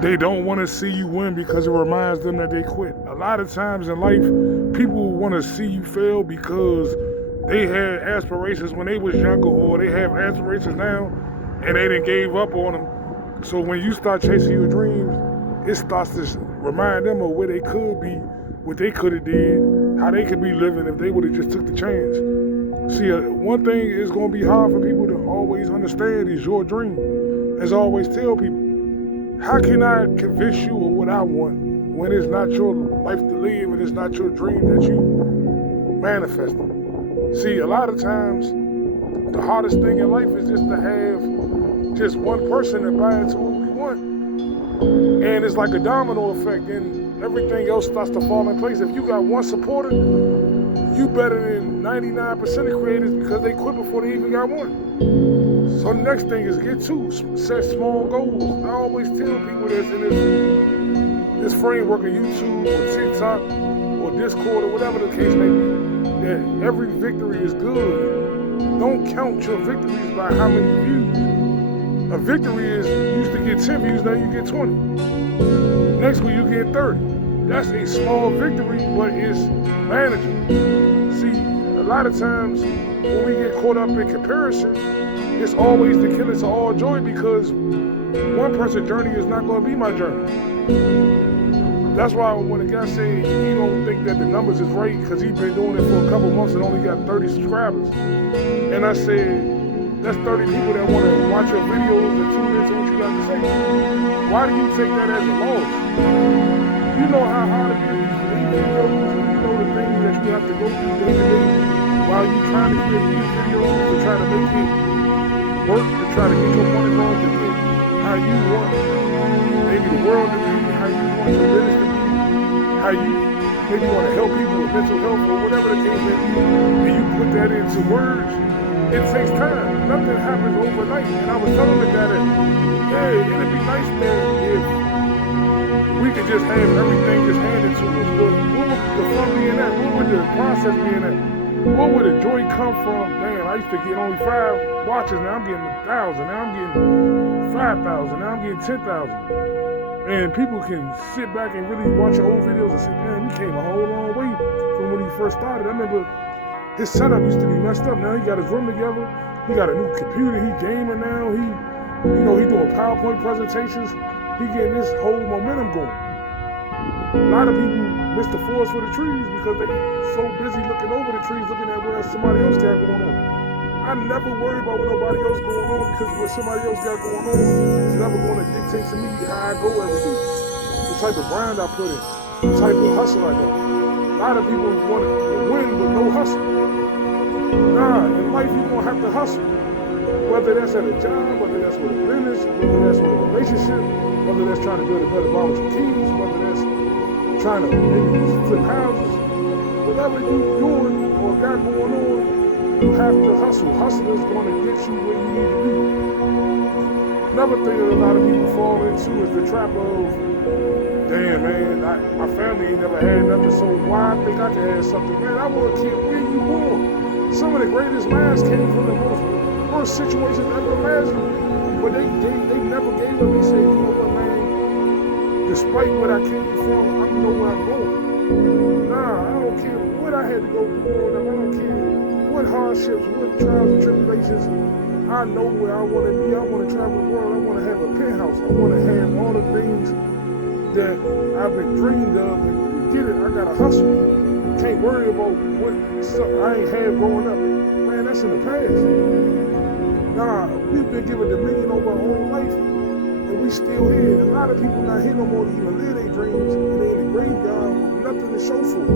They don't want to see you win because it reminds them that they quit. A lot of times in life, people want to see you fail because they had aspirations when they was younger, or they have aspirations now and they done gave up on them. So when you start chasing your dreams, it starts to remind them of where they could be, what they could have did, how they could be living if they would have just took the chance. See, one thing is going to be hard for people to always understand is your dream. As I always tell people, how can I convince you of what I want when it's not your life to live and it's not your dream that you manifested? See, a lot of times, the hardest thing in life is just to have just one person to buy into what we want. And it's like a domino effect, and everything else starts to fall in place. If you got one supporter, you better than 99% of creators because they quit before they even got one. So the next thing is get two, set small goals. I always tell people this in this framework of YouTube or TikTok or Discord or whatever the case may be, that every victory is good. Don't count your victories by how many views. A victory is you used to get 10 views, now you get 20. Next week you get 30. That's a small victory, but it's manageable. See, a lot of times when we get caught up in comparison, it's always the killer to all joy because one person's journey is not going to be my journey. That's why when a guy say he don't think that the numbers is right because he's been doing it for a couple months and only got 30 subscribers. And I said, that's 30 people that want to watch your videos and tune into what you got to say. Why do you take that as a loss? You know how hard it is to create videos and you know the things that you have to go through day to day while you trying to create these videos to try to make it work, to try to get your point across, to get how you want maybe the world to be, how you want your business to be, how you maybe want to help people with mental health or whatever the case may be, and you put that into words, it takes time. Nothing happens overnight. And I was telling the guy that, hey, it'd be nice, man, if we could just have everything just handed to us. But what would the fun be in that? What would the process be in that? What would the joy come from? Man, I used to get only 5 watches, now I'm getting 1,000, now I'm getting 5,000, now I'm getting 10,000. And people can sit back and really watch your old videos and say, man, you came a whole long way from when he first started. I remember his setup used to be messed up. Now he got his room together, he got a new computer, he gaming now, he doing PowerPoint presentations, he getting this whole momentum going. A lot of people miss the forest for the trees because they so busy looking over the trees, looking at what somebody else got going on. I never worry about what nobody else going on because what somebody else got going on is never going to dictate to me how I go every day. The type of grind I put in, the type of hustle I got. A lot of people want to win with no hustle. Nah, in life you're going to have to hustle. Whether that's at a job, whether that's with a business, whether that's with a relationship, whether that's trying to build a better bond with your kids, whether that's trying to maybe flip houses, whatever you're doing or got going on, you have to hustle. Hustle is going to get you where you need to be. Another thing that a lot of people fall into is the trap of, damn man, my family ain't never had nothing, so why I think I can have something? Man, I want a kid, where you born? Some of the greatest minds came from the most worst situations ever imaginable, but they never gave up. They said, you know what, man, despite what I came from, I know where I'm going. Nah, I don't care what I had to go through growing up. I don't care what hardships, what trials and tribulations. I know where I want to be. I want to travel the world. I want to have a penthouse. I want to have all the things that I've been dreamed of. And to get it, I got to hustle. Can't worry about what I ain't had growing up. Man, that's in the past. Nah, we've been given dominion over our own life, and we still here. A lot of people not here no more to even live their dreams, and they in the graveyard with nothing to show for it.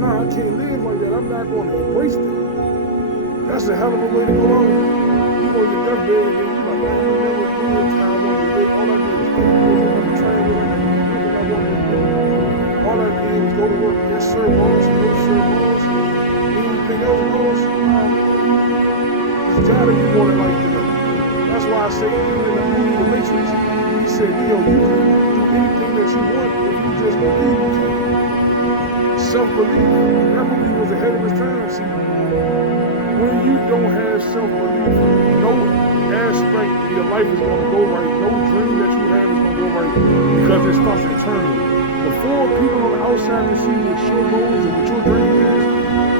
Nah, I can't live like that. I'm not going to embrace that. That's a hell of a way to go out. You on your deathbed, and you like, man, I never lived how I wanted to live. All I did was pay bills, I wanted to travel, I wanted to do. All I did was go to work. Yes, sir, boss. No, sir, boss. Anything else, boss? It's gotta be more than like that. That's why I say even in the movie The Matrix, he said, Neo, you can do anything that you want if you just believe you can. Self-belief. That movie was ahead of its time. See, when you don't have self-belief, no aspect of your life is going to go right. No dream that you have is going to go right. internally. Before people on the outside can see what your goals and what your dreams is,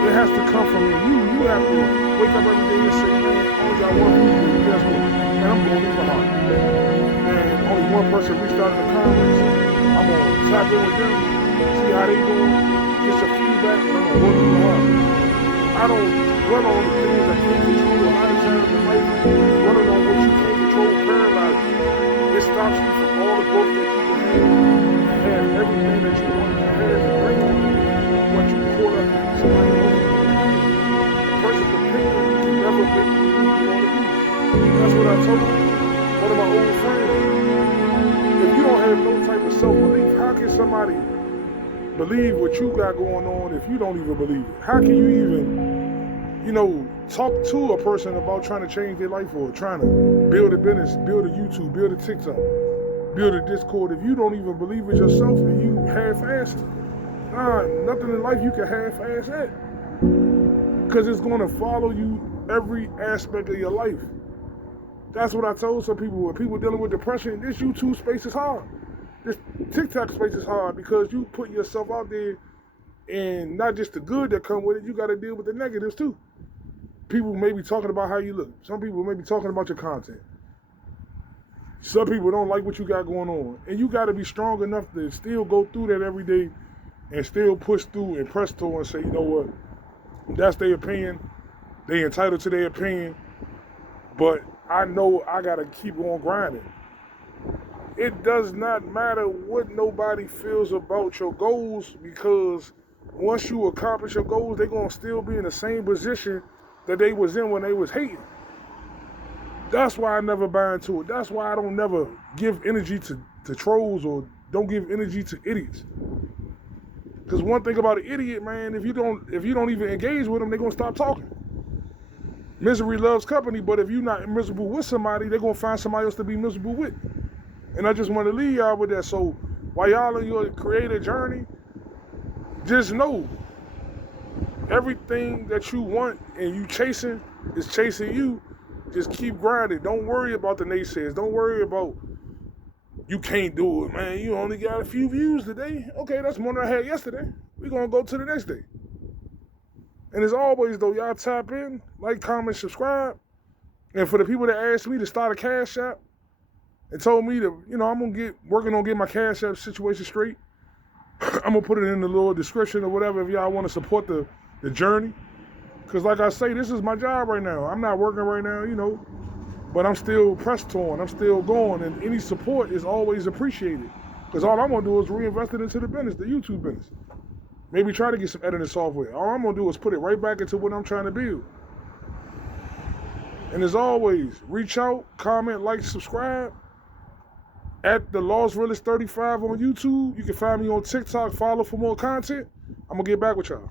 it has to come from you. You have to wake up every day and say, man, all I want to do is guess what? Man, I'm going even harder. And only one person reached out in the comments. I'm going to tap in with them, see how they doing, get some feedback, and I'm going to work even harder. I don't run on the things I can't control. A lot of times in life, running on what you can't control paralyzes you. It stops you from all the growth that you can have everything that you want to have and bring on you once you caught up in somebody else's opinion. A person's opinion can never make you who you want to be. That's what I told one of my old friends. If you don't have no type of self-belief, how can somebody believe what you got going on if you don't even believe it? How can you even, talk to a person about trying to change their life or trying to build a business, build a YouTube, build a TikTok, build a Discord if you don't even believe it yourself and you half-ass it? Nah, nothing in life you can half-ass it. Because it's going to follow you every aspect of your life. That's what I told some people. When people dealing with depression, this YouTube space is hard. This TikTok space is hard because you put yourself out there and not just the good that come with it, you got to deal with the negatives too. People may be talking about how you look. Some people may be talking about your content. Some people don't like what you got going on. And you got to be strong enough to still go through that every day and still push through and press through and say, you know what, that's their opinion. They entitled to their opinion. But I know I got to keep on grinding. It does not matter what nobody feels about your goals, because once you accomplish your goals, they're going to still be in the same position that they was in when they was hating. That's why I never buy into it. That's why I don't never give energy to trolls or don't give energy to idiots. Because one thing about an idiot, man, if you don't even engage with them, they're going to stop talking. Misery loves company, but if you're not miserable with somebody, they're going to find somebody else to be miserable with. And I just want to leave y'all with that. So while y'all on your creative journey, just know everything that you want and you chasing is chasing you. Just keep grinding. Don't worry about the naysayers. Don't worry about you can't do it, man. You only got a few views today. Okay, that's more than I had yesterday. We're going to go to the next day. And as always, though, y'all tap in, like, comment, subscribe. And for the people that asked me to start a Cash App and told me to, I'm working on getting my Cash App situation straight. I'm going to put it in the little description or whatever if y'all want to support the journey. Because like I say, this is my job right now. I'm not working right now, but I'm still pressed on. I'm still going. And any support is always appreciated. Because all I'm going to do is reinvest it into the business, the YouTube business. Maybe try to get some editing software. All I'm going to do is put it right back into what I'm trying to build. And as always, reach out, comment, like, subscribe. At the Lost Realist 35 on YouTube. You can find me on TikTok. Follow for more content. I'm going to get back with y'all.